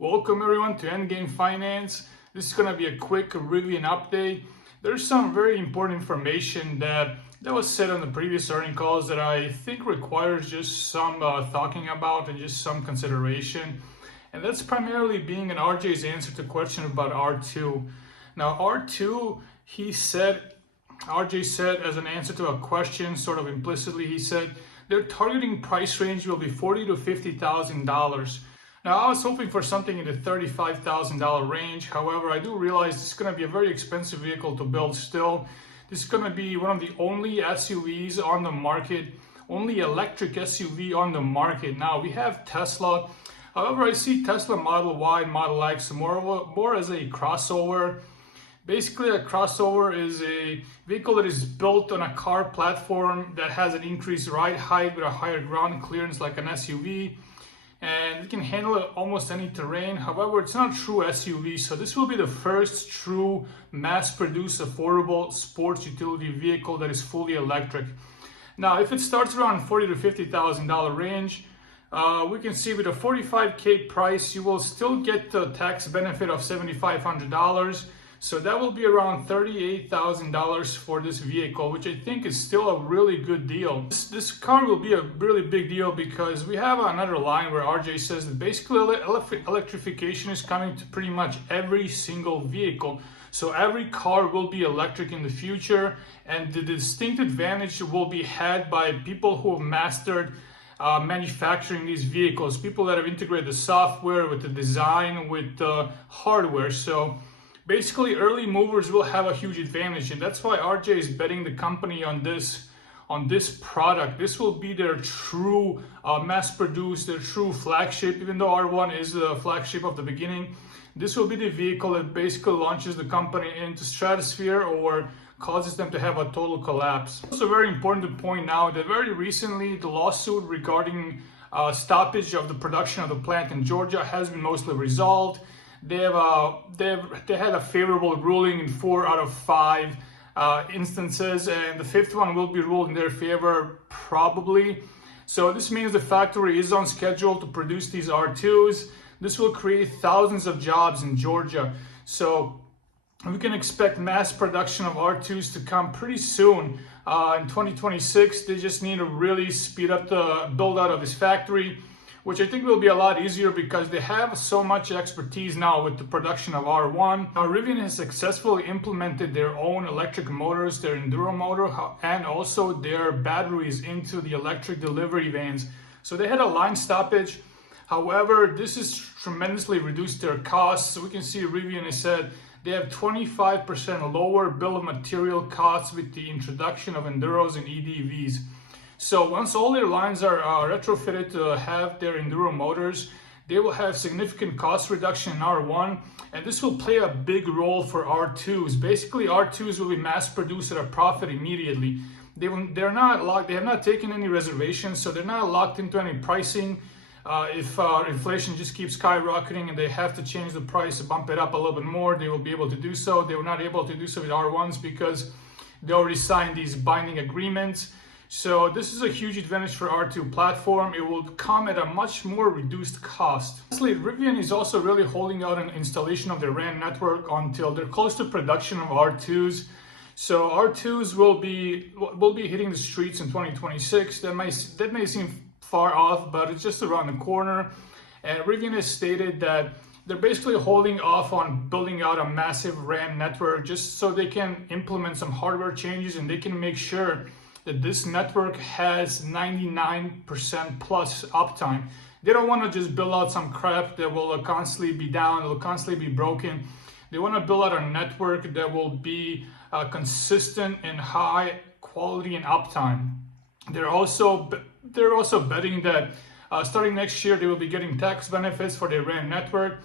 Welcome everyone to Endgame Finance. This is going to be a quick Rivian update. There's some very important information that was said on the previous earnings calls that I think requires just some talking about and just some consideration. And that's primarily being an RJ's answer to question about R2. Now R2, RJ said as an answer to a question, sort of implicitly, he said their targeting price range will be $40,000 to $50,000. Now, I was hoping for something in the $35,000 range. However, I do realize this is going to be a very expensive vehicle to build still. This is going to be one of the only SUVs on the market, only electric SUV on the market. Now, we have Tesla. However, I see Tesla Model Y, Model X more as a crossover. Basically, a crossover is a vehicle that is built on a car platform that has an increased ride height with a higher ground clearance like an SUV. And it can handle almost any terrain. However, it's not a true SUV, so this will be the first true mass-produced, affordable sports utility vehicle that is fully electric. Now, if it starts around $40,000 to $50,000 range, we can see with a $45K price, you will still get the tax benefit of $7,500. So that will be around $38,000 for this vehicle, which I think is still a really good deal. This car will be a really big deal because we have another line where RJ says that basically electrification is coming to pretty much every single vehicle. So every car will be electric in the future, and the distinct advantage will be had by people who have mastered manufacturing these vehicles, people that have integrated the software with the design, with the hardware. So basically, early movers will have a huge advantage, and that's why RJ is betting the company on this product. This will be their true mass-produced, their true flagship. Even though R1 is the flagship of the beginning, this will be the vehicle that basically launches the company into stratosphere or causes them to have a total collapse. It's also very important to point out that very recently the lawsuit regarding stoppage of the production of the plant in Georgia has been mostly resolved. They had a favorable ruling in 4 out of 5 instances, and the 5th one will be ruled in their favor probably. So this means the factory is on schedule to produce these R2s. This will create thousands of jobs in Georgia. So we can expect mass production of R2s to come pretty soon in 2026. They just need to really speed up the build out of this factory, which I think will be a lot easier because they have so much expertise now with the production of R1. Now, Rivian has successfully implemented their own electric motors, their Enduro motor, and also their batteries into the electric delivery vans. So they had a line stoppage. However, this has tremendously reduced their costs. So we can see Rivian has said they have 25% lower bill of material costs with the introduction of Enduros and EDVs. So once all their lines are retrofitted to have their Enduro motors, they will have significant cost reduction in R1, and this will play a big role for R2s. Basically, R2s will be mass produced at a profit immediately. They have not taken any reservations, so they're not locked into any pricing. If inflation just keeps skyrocketing and they have to change the price, bump it up a little bit more, they will be able to do so. They were not able to do so with R1s because they already signed these binding agreements. So this is a huge advantage for R2 platform. It will come at a much more reduced cost. Lastly, Rivian is also really holding out an installation of their RAN network until they're close to production of R2s. So R2s will be hitting the streets in 2026. That may seem far off, but it's just around the corner. And Rivian has stated that they're basically holding off on building out a massive RAN network just so they can implement some hardware changes and they can make sure that this network has 99% plus uptime. They don't want to just build out some crap that will constantly be down, it will constantly be broken. They want to build out a network that will be consistent and high quality and uptime. They're also betting that starting next year they will be getting tax benefits for their RAN network.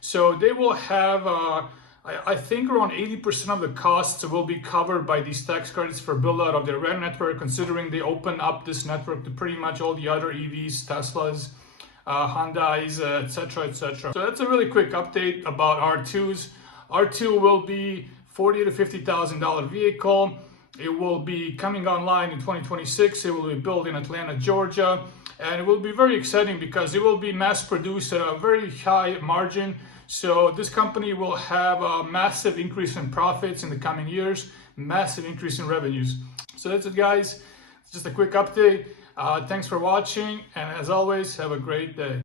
So they will have I think around 80% of the costs will be covered by these tax credits for build out of their RAN network, considering they open up this network to pretty much all the other EVs, Teslas, Hyundais, etc., etc. So that's a really quick update about R2s. R2 will be $40,000 to $50,000 vehicle. It will be coming online in 2026. It will be built in Atlanta, Georgia. and it will be very exciting because it will be mass produced at a very high margin. So this company will have a massive increase in profits in the coming years, massive increase in revenues. So that's it, guys. Just a quick update. Thanks for watching, and as always, have a great day.